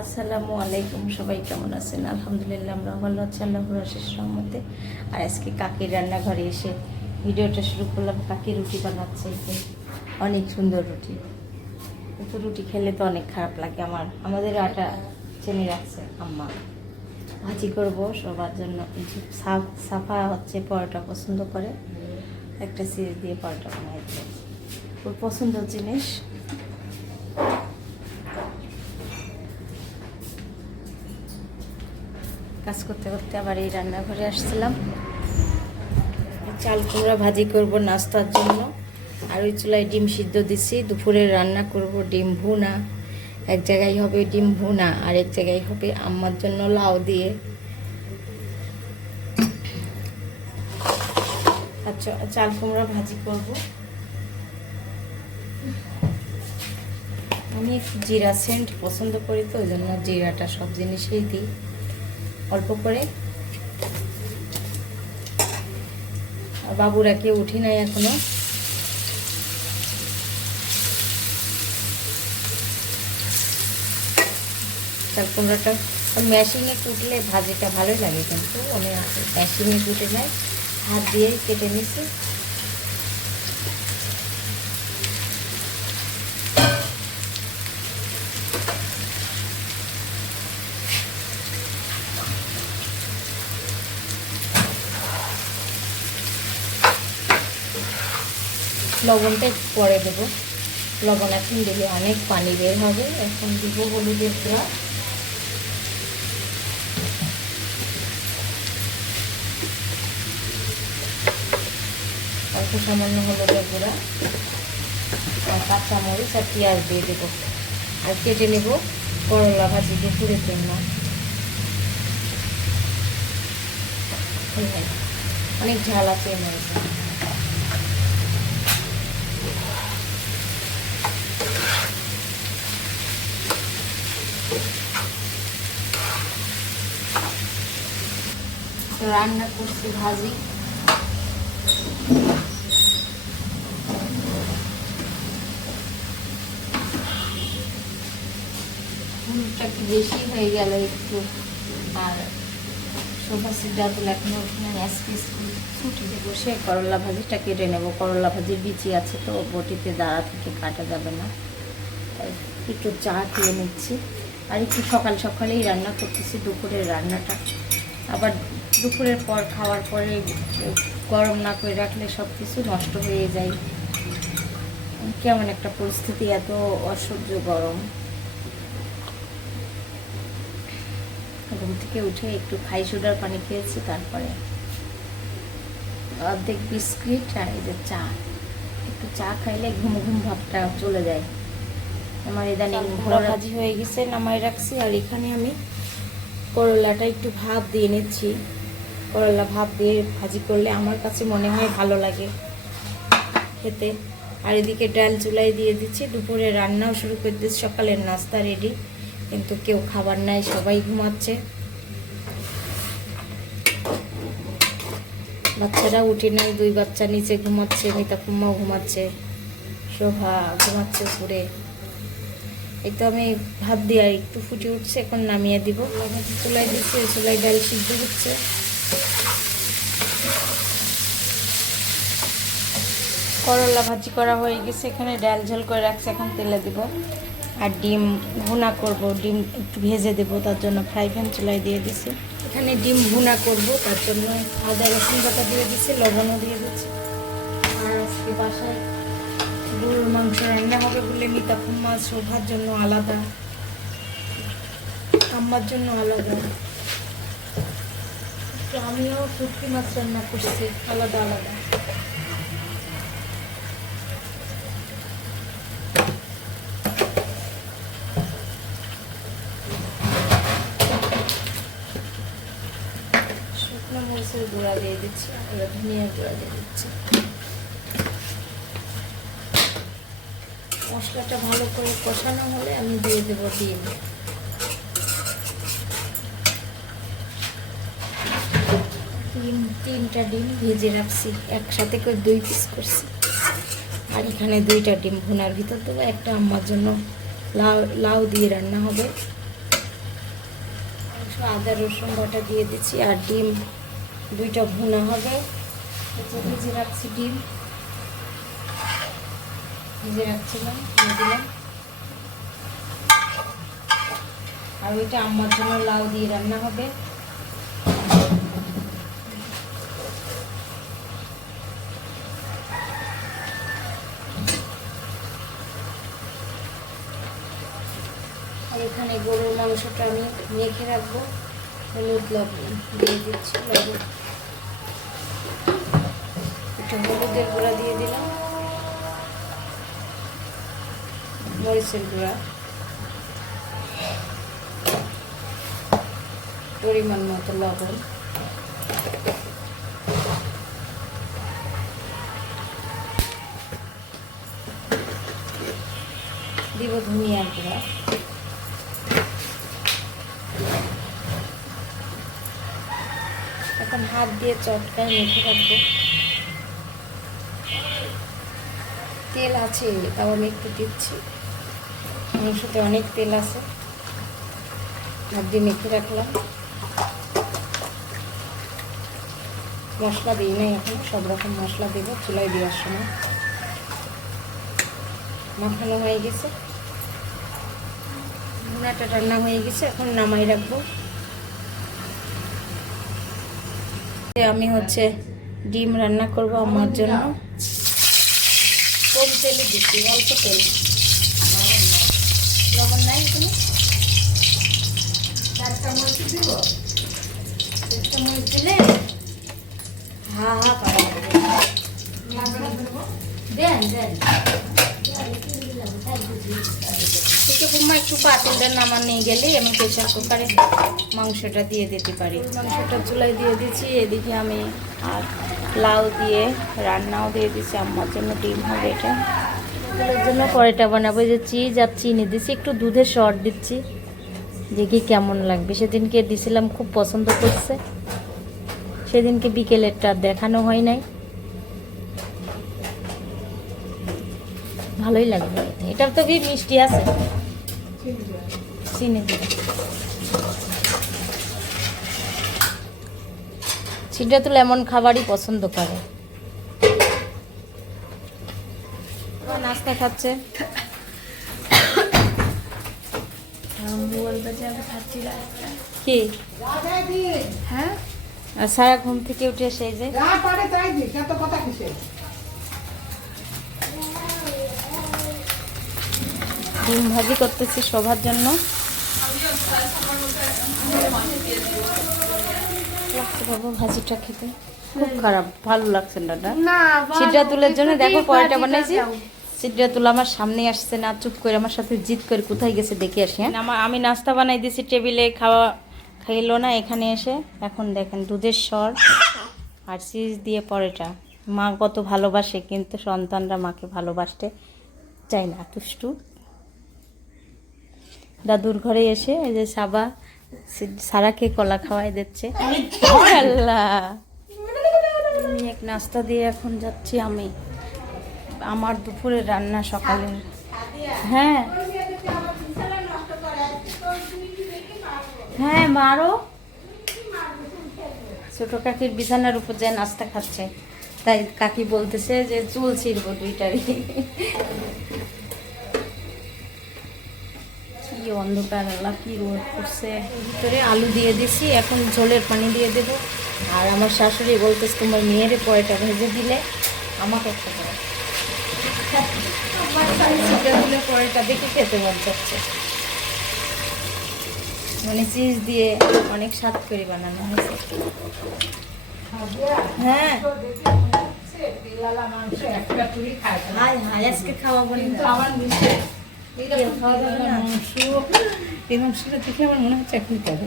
আসসালামু আলাইকুম, সবাই কেমন আছেন? আলহামদুলিল্লাহ আমরা ভালো আছি, আল্লাহর আশিস রহমতে। আর আজকে কাকির রান্নাঘরে এসে ভিডিওটা শুরু করলাম। কাকি রুটি বানাচ্ছে অনেক সুন্দর রুটি। কিন্তু রুটি খেলে তো অনেক খারাপ লাগে আমার। আমাদের আটা চেনে রাখছে আম্মা। ভাজি করব সবার জন্য। সাফা হচ্ছে পরোটা পছন্দ করে। একটা সিরিজ দিয়ে পরোটা বানাই। দিল ওর পছন্দ জিনিস কাজ করতে করতে আবার এই রান্নাঘরে আসছিলাম। চাল কুমড়া ভাজি করব নাস্তার জন্য। আর ওই চুলায় ডিম সিদ্ধ দিছি। দুপুরে রান্না করব ডিম ভুনা। এক জায়গায় হবে ডিম ভুনা, আর এক জায়গায় হবে আম্মার জন্য লাউ দিয়ে। আচ্ছা চাল কুমড়া ভাজি করব। আমি একটু জিরা সেন্ট পছন্দ করি তো, ওই জন্য জিরাটা সব জিনিসেই দিই। অল্প করে। বাবুরা কেউ উঠি নাই এখনও। চাল কুমড়াটা মেশিনে কুটলে ভাজিটা ভালোই লাগে কিন্তু আমি মেশিনে কুটে যায় হাত দিয়ে কেটে নিছি। লবণটা পরে দেবো। লবণ এখন দিলে অনেক পানি বের হবে। এখন দিব হলুদের গুঁড়া। অল্প সামান্য হলুদের গুঁড়া কাঁচামরিচ আর পেঁয়াজ দিয়ে দেবো। আর কেটে নেব করলা ভাজি দুপুরের জন্য। অনেক ঝাল আছে মরিচে রান্না করছি, ভাজি। হলুদটা বেশি হয়ে গেল একটু আর সোফাসি ডাতুল এখনও ছুটিতে বসে করলা ভাজিটা কেটে নেব। করলা ভাজির বিচি আছে তো, বটিতে দাঁড়া থেকে কাটা যাবে না। একটু চা খেয়ে নিচ্ছি। আর একটু সকাল সকালেই রান্না করতেছি, দুপুরের রান্নাটা। আবার দুপুরের পর খাওয়ার পরে গরম না করে রাখলে সব কিছু নষ্ট হয়ে যায়। কেমন একটা পরিস্থিতি এত অসহ্য গরম। ঘুম থেকে উঠে একটু খাই সোডার পানি খেয়েছি তারপরে অর্ধেক বিস্কিট আর এই যে চা। একটু চা খাইলে ঘুম ঘুম ভাবটা চলে যায়। আমার ইদানিং ঘোরা ভাজি হয়ে গেছে নামাই রাখছি। আর এখানে আমি করলাটা একটু ভাত দিয়ে নিচ্ছি। করলা, ভাপ দিয়ে ভাজি করলে আমার কাছে মনে হয় ভালো লাগে খেতে। আর এদিকে ডাল চুলাই দিয়ে দিচ্ছি, দুপুরে রান্নাও শুরু করে দিচ্ছি, সকালের নাস্তা রেডি কিন্তু কেউ খাবার নাই, সবাই ঘুমাচ্ছে। বাচ্চারা উঠে নাই, দুই বাচ্চা নিচে ঘুমাচ্ছে, মিতা কুম্মাও ঘুমাচ্ছে, শোভা ঘুমাচ্ছে ঘুরে এই তো আমি ভাত দিয়ে আর একটু ফুটে উঠছে, এখন নামিয়ে দিব। চুলাই দিচ্ছি চুলাই ডাল সিদ্ধ হচ্ছে। করলা ভাজি করা হয়ে গেছে, এখানে ডাল ঝোল করে রাখছে, এখন তেলে দিব। আর ডিম ভুনা করব, ডিম একটু ভেজে দেবো, তার জন্য ফ্রাই প্যান চুলাই দিয়ে দিছি। এখানে ডিম ভুনা করব, তার জন্য আদা, রসুন বাটা দিয়ে দিচ্ছি লবণও দিয়ে দিচ্ছি আর আজকে বাসায় গরুর মাংস রান্না হবে বলে মিতা মাছ শোভার জন্য আলাদা, আম্মার জন্য আলাদা। আমিও শুটকি মাছ রান্না করছি, আলাদা আলাদা শুকনো মরিচের গুঁড়া দিয়ে দিচ্ছি আর ধনিয়ার গুঁড়া দিয়ে দিচ্ছি। মশলাটা ভালো করে কষানো হলে আমি দিয়ে দেবো ডিম। ডিম তিনটা ডিম ভেজে রাখছি, একসাথে করে দুই পিস করছি। আর এখানে দুইটা ডিম ভুনার ভিতর দেবো, একটা আম্মার জন্য লাউ লাউ দিয়ে রান্না হবে। আদা, রসুন বাটা দিয়ে দিচ্ছি, আর ডিম দুইটা ভুনা হবে। ভিজে রাখছি ডিম। ভিজে রাখছিলাম আর ওইটা আম্মার জন্য লাউ দিয়ে রান্না হবে। এখানে গরুর মাংসটা আমি মেখে রাখব। হলুদ লবণ দিয়ে দিচ্ছি, লবণ। একটু হলুদের গুঁড়া দিয়ে দিলাম। মরিচের গুঁড়া। পরিমাণ মতো লবণ। দিব ধনিয়ার গুঁড়া। এখন হাত দিয়ে চটকায় মেখে রাখব। তেল আছে, তাও আমি একটু দিচ্ছি। মাংসতে অনেক তেল আছে। হাত দিয়ে মেখে রাখলাম। মশলা দিই নাই এখন, সব রকম মশলা দেবো চুলাই দেওয়ার সময়। মাখানো হয়ে গেছে। ভুনাটা রান্না হয়ে গেছে, এখন নামাই রাখব। আমি হচ্ছে ডিম রান্না করব আমার জন্য। কম তেলে দিচ্ছি অল্প তেল। লবণ নাই এখানে? দিব। দিলে হা হা দেন দেন। একটু পাতিলটা নিয়ে গেলে আমি প্রেশার মাংসটা দিয়ে দিতে পারি। মাংসটা চুলায় দিয়ে দিচ্ছি, এদিকে আমি আর লাউ দিয়ে রান্নাও দিয়ে দিচ্ছি আমার জন্য ডিম হবে এটা। জন্য পরেটা বানাবো যে চিজ আর চিনি দিচ্ছি একটু দুধের শর্ট দিচ্ছি, দেখি কেমন লাগবে। সেদিনকে দিছিলাম, খুব পছন্দ করছে। সেদিনকে বিকেলেরটা দেখানো হয় নাই। ভালোই লাগবে। এটার তো কি মিষ্টি আছে? চিনি তো লেমন খাবারই পছন্দ করে। নাস্তা খাচ্ছে। কি? হ্যাঁ? আর সারা ঘুম থেকে উঠে সেই যে ডিম ভাজি করতেছি সবার জন্য। লাগছে বাবা ভাজিটা খেতে। খুব খারাপ ভালো লাগছে দাদা না? সিডরা তুলের জন্য দেখো পরোটা বানাইছি। সিডরা তুলা আমার সামনে আসছে না চুপ করে আমার সাথে জিদ করে কোথায় গেছে দেখে আসি হ্যাঁ? আমার আমি নাস্তা বানাই দিয়েছি টেবিলে খাওয়া খাইলো না এখানে এসে। এখন দেখেন দুধের স্বর আর চিজ দিয়ে পরেটা। মা কত ভালোবাসে কিন্তু সন্তানরা মাকে ভালোবাসতে চায় না তুষ্টু। দাদুর ঘরে এসে এই যে সাবা সারাকে কলা খাওয়াই দিচ্ছে। আল্লাহ। আমি এক নাস্তা দিয়ে এখন যাচ্ছি আমি। আমার দুপুরের রান্না সকালের হ্যাঁ। হ্যাঁ মারো। ছোট কাকির বিছানার উপর যে নাস্তা খাচ্ছে। তাই কাকি বলতেছে যে চুল ছিড়বো দুইটারই। কি অন্ধকার আল্লাহ কি রোদ করছে। ভিতরে আলু দিয়ে দিছি এখন ঝোলের পানি দিয়ে দেব। আর আমার শাশুড়ি বলতেছে তোমার মেয়েরে পয়টা ভেজে দিলে আমাকে একটা দিলে পয়টা দেখে খেতে মন যাচ্ছে মানে চিজ দিয়ে অনেক স্বাদ করে বানানো হয়েছে। হ্যাঁ। আজকে খাওয়াবো কিন্তু আমার মাংস এই মাংসটা দেখে আমার মনে হচ্ছে এখন খাবে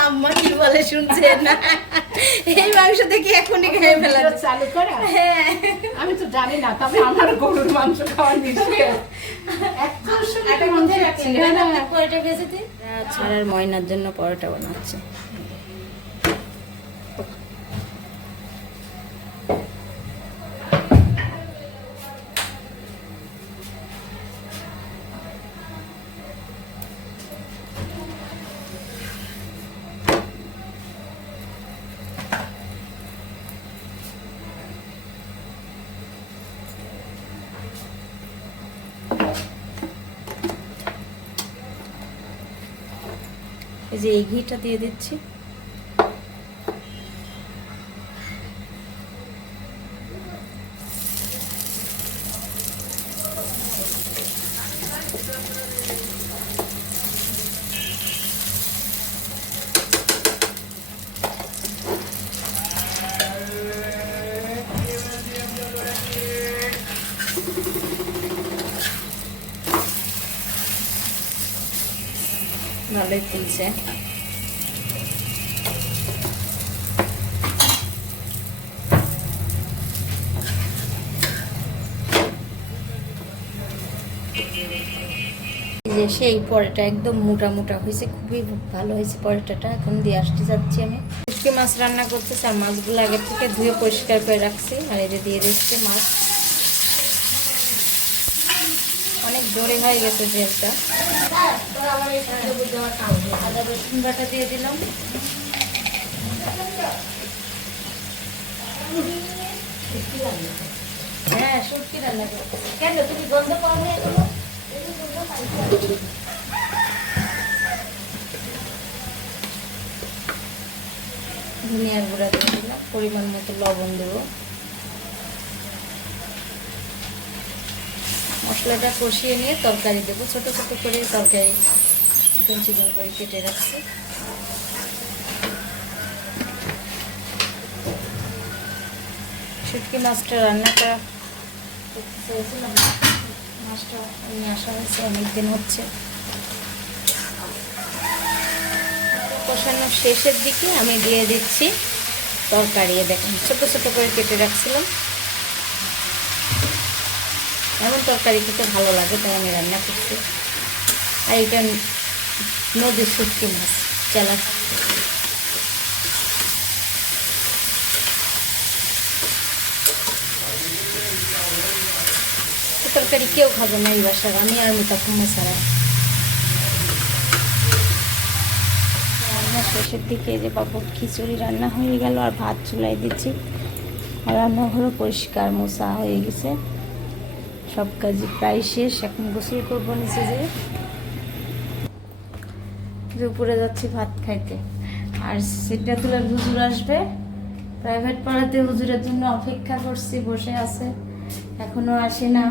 আম্মা কি বলে শুনছে না? এই মাংস দেখি এখনই খেয়ে ফেলা চালু করা? হ্যাঁ। আমি তো জানি না তবে আমার গরুর মাংস খাওয়ার নিশ্চয় ছাড়ার ময়নার জন্য পরোটা বানাচ্ছে। যে এই ঘিটা দিয়ে দিচ্ছি। ভালোই ফুলছে। সেই পরোটা একদম মোটা মোটা হয়েছে, খুবই ভালো হয়েছে পরোটাটা, এখন দিয়ে আসতে যাচ্ছি আমি। শুটকি মাছ রান্না করতেছি আর মাছগুলো আগের থেকে ধুয়ে পরিষ্কার করে রাখছি, আর যে দিয়ে দিচ্ছি মাছ। অনেক জোরে হয়ে গেছে জেলটা আদা রসুন দিয়ে দিলাম। হ্যাঁ? ধনিয়ার গুঁড়া পরিমাণ মতো লবণ দেবো। মশলাটা কষিয়ে নিয়ে তরকারি দেবো। ছোট ছোট করে তরকারি। চিকন চিকন করে কেটে রাখছি। শুটকি মাছটা রান্নাটা করতে চেয়েছিলাম। মাছটা নিয়ে আসা হয়েছে, অনেকদিন হচ্ছে। কষানোর শেষের দিকে আমি দিয়ে দিচ্ছি তরকারি। দেখেন, ছোট ছোট করে কেটে রাখছিলাম। এমন তরকারি খেতে ভালো লাগে তাই আমি রান্না করছি। আর এটা নদীর শুটকি মাছ। চেলা। তরকারি কেউ খাবে না এই বাসার আমি আর মিতা কুমা ছাড়া। রান্না শেষের দিকে যে বাবুর খিচুড়ি রান্না হয়ে গেল আর ভাত চুলাই দিচ্ছি। আর রান্নাঘরও পরিষ্কার মোছা হয়ে গেছে। সব কাজই প্রায় শেষ, এখন গোসল করব নিচে যে দুপুরে যাচ্ছি ভাত খাইতে। আর সিদ্ধাতুলার হুজুর আসবে। প্রাইভেট পড়াতে হুজুরের জন্য অপেক্ষা করছি, বসে আছে। এখনও আসে না।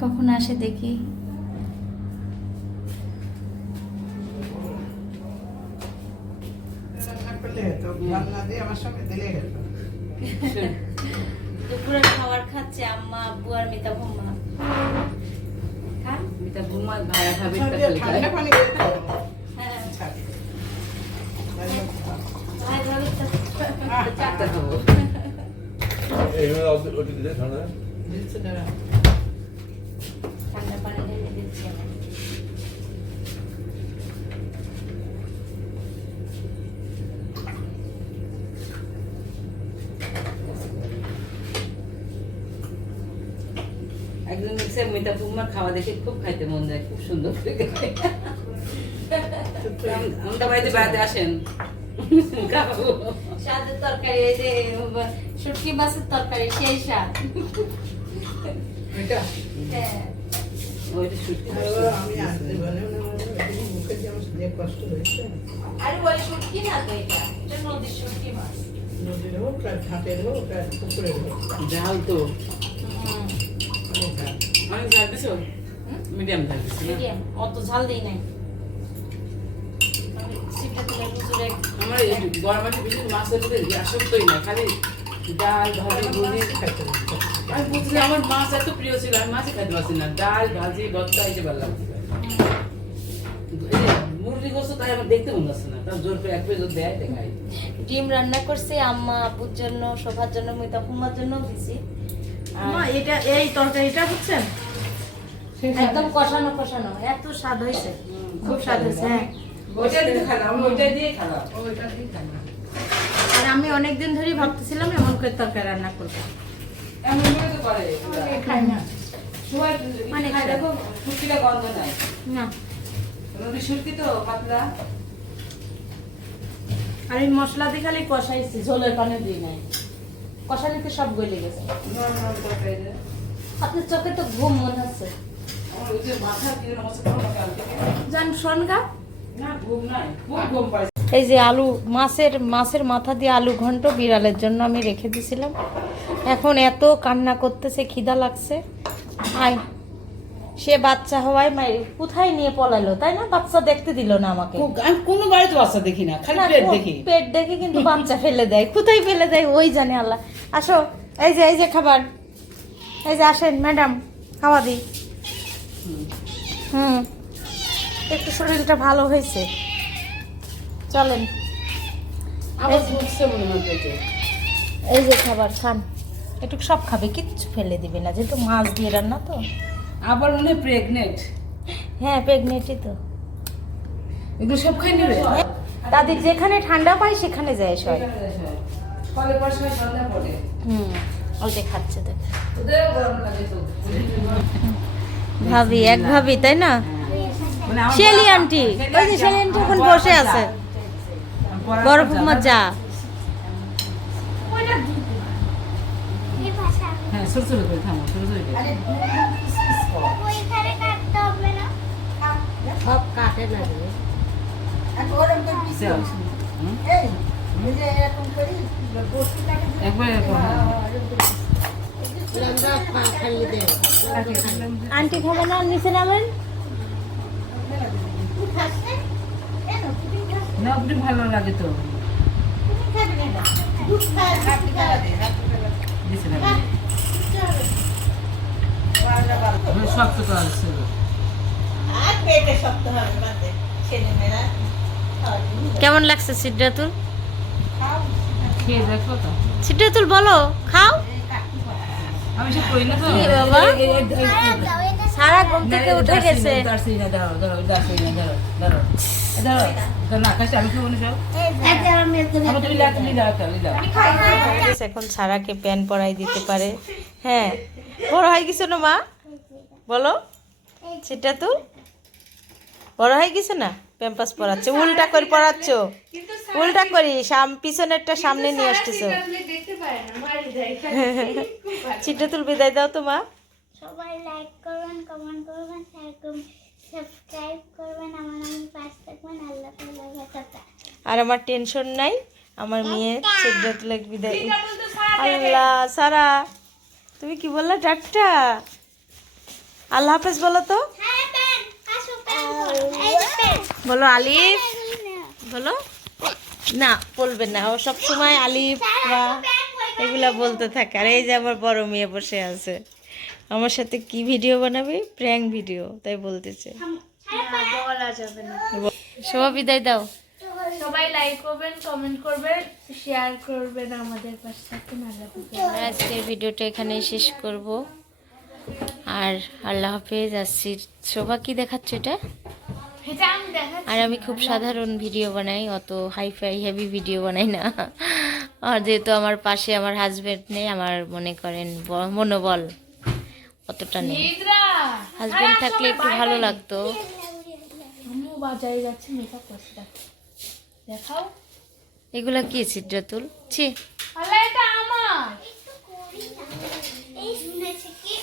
কখন আসে দেখি। দুপুরে খাবার খাচ্ছে আম্মা, আব্বু আর মিতা ভুম্মা খান ঘুমা ভাড়া খাবে ঠান্ডা পানি হ্যাঁ। ভাই ভাবি তো। চারটা খাব এইভাবে ওটি দিলে ঠান্ডা ঠান্ডা পানি ঢেলে দিচ্ছি আমি একজন দেখছে মিতা বুমার খাওয়া দেখে খুব খাইতে মন যায় খুব সুন্দর করে আমরা বাড়িতে বেড়াতে আসেন। খাব। স্বাদের তরকারি এই যে শুটকি মাছের তরকারি সেই স্বাদ। হ্যাঁ। শুটকি না আরে শুটকি তো এটা? এটা নদীর শুটকি মাছ। নদীর হোক আর ঘাটের হোক আর পুকুরের হোক। ঝাল তো। ঘাট। ঝাল দিছো মিডিয়াম ঝাল দিছো মিডিয়াম। অত ঝাল দেই নাই। আমি সিটটা তুলে হুজুরে আমার গরম মাসে বেশি মাছের মধ্যে আসক্তই না খালি ডাল ভাজি ভুজি খাইতে আমি বুঝলি আমার মাছ এত প্রিয় ছিল আমি মাছই খাইতে পারছি না। ডাল ভাজি ভর্তা মুরগি গোস্ত তাই আমার দেখতে মন যাচ্ছে না। জোর করে এক পেজ দেয় তাই খাই ডিম রান্না করছে আম্মা আপুর জন্য সবার জন্য মিতা ফুমার জন্য দিছি। আর মা এটা এই তরকারিটা বুঝছেন? একদম কষানো কষানো এত স্বাদ হয়েছে। খুব স্বাদ হয়েছে হ্যাঁ। ওইটা দিয়ে খালাম আমি ওইটা দিয়ে খালাম। ওইটা ঠিক আছে। আর আমি অনেক দিন ধরেই ভাবতেছিলাম এমন করে তরকারি রান্না করব। এমন করে তো করে অনেকে না সবাই দেখো শুটকিটা গন্ধ নাই। না। নদী তো পাতলা। আর এই মশলা দিয়ে খালি কষাইছি ঝোলের পানি দিই নাই। কষানিতে সব গলে গেছে। আপনার চোখে তো ঘুম মনে হচ্ছে। এই যে আলু মাছের মাছের মাথা দিয়ে আলু ঘন্ট বিড়ালের জন্য আমি রেখে দিয়েছিলাম এখন এত কান্না করতেছে খিদা লাগছে। আয়। সে বাচ্চা হওয়ায় কোথায় নিয়ে পলালো তাই না? বাচ্চা দেখতে দিল না আমাকে। আমি কোনো বাড়িতে বাচ্চা দেখি না খালি কো- দেখি। পেট দেখে কিন্তু বাচ্চা ফেলে দেয়। কোথায় ফেলে দেয় ওই জানে আল্লাহ। আসো এই যে এই যে খাবার। এই যে আসেন ম্যাডাম খাওয়া দিই হুম। একটু শরীরটা ভালো হয়েছে। চলেন। এই যে খাবার খান। একটু সব খাবে কিচ্ছু ফেলে দিবে না যেহেতু মাছ দিয়ে রান্না তো। আবার মনে প্রেগনেন্ট হ্যাঁ প্রেগনেন্টই তো। এগুলো সব খাই নেবে? তাদের যেখানে ঠান্ডা পায় সেখানে যায় সবাই। ফলে পয়সা সন্ধ্যা পড়ে। হুম ওই যে খাচ্ছে দেখ ওদেরও গরম লাগে তো। ভাবি এক ভাবি তাই না? মানে শেলি আন্টি ওই যে শেলি আন্টি এখন বসে আছে। বড় ফুকমার যা হ্যাঁ? একবার এরকম, হ্যাঁ। আন্টি খাবে না? নিচে নামেন। ভালো লাগে তো। শক্ত কেমন লাগছে সিদ্ধাতুল খেয়ে দেখো তো। সিদ্ধাতুল বলো খাও। আমি সব করি না তো সারা ঘুম থেকে উঠে গেছে। এখন সারাকে প্যান পরাই দিতে পারে হ্যাঁ বড় হয়ে গেছো না মা বলো সেটা তো বড় হয়ে গেছে না প্যাম্পাস পরাচ্ছে উল্টা করে পরাচ্ছ উল্টা করি সাম পিছনেরটা সামনে নিয়ে আসতেছো। চিটা তুল বিদায় দাও তো মা। সবাই লাইক করবেন কমেন্ট করবেন সাবস্ক্রাইব করবেন আমার আমি পাশ থাকবেন আল্লাহ আল্লাহ আর আমার টেনশন নাই আমার মেয়ে সিদ্ধাতুল বিদায় আল্লাহ সারা। তুমি কি বললা ডাক্তার আল্লাহ হাফেজ বলো তো হ্যাঁ পেন আসো পেন এই যে পেন বলো আলিফ। বলো। না বলবে না। ও সব সময় আলিফ বা এগুলা বলতে থাকে। আর এই যে আমার বড় মেয়ে বসে আছে। আমার সাথে কি ভিডিও বানাবি? প্র্যাঙ্ক ভিডিও তাই বলতেছে। শোভা বিদায় দাও। সবাই লাইক করবেন কমেন্ট করবেন শেয়ার করবেন আমাদের পাশে হাফেজ। আজকের ভিডিওটা এখানেই শেষ করব। আর আল্লাহ হাফেজ আসছি শোভা কি দেখাচ্ছে এটা? আর আমি খুব সাধারণ ভিডিও বানাই অত হাইফাই হেভি ভিডিও বানাই না। আর যেহেতু আমার পাশে আমার হাজবেন্ড নেই আমার মনে করেন মনোবল অতটা নেই। নিদ্রা! হাজবেন্ড থাকলে একটু ভালো লাগতো। আম্মু বাজারে যাচ্ছে মেকআপ করছে দেখাও। এগুলা কি সিদ্রাতুল ছি। এটা আমার। এই শুনেছি কি?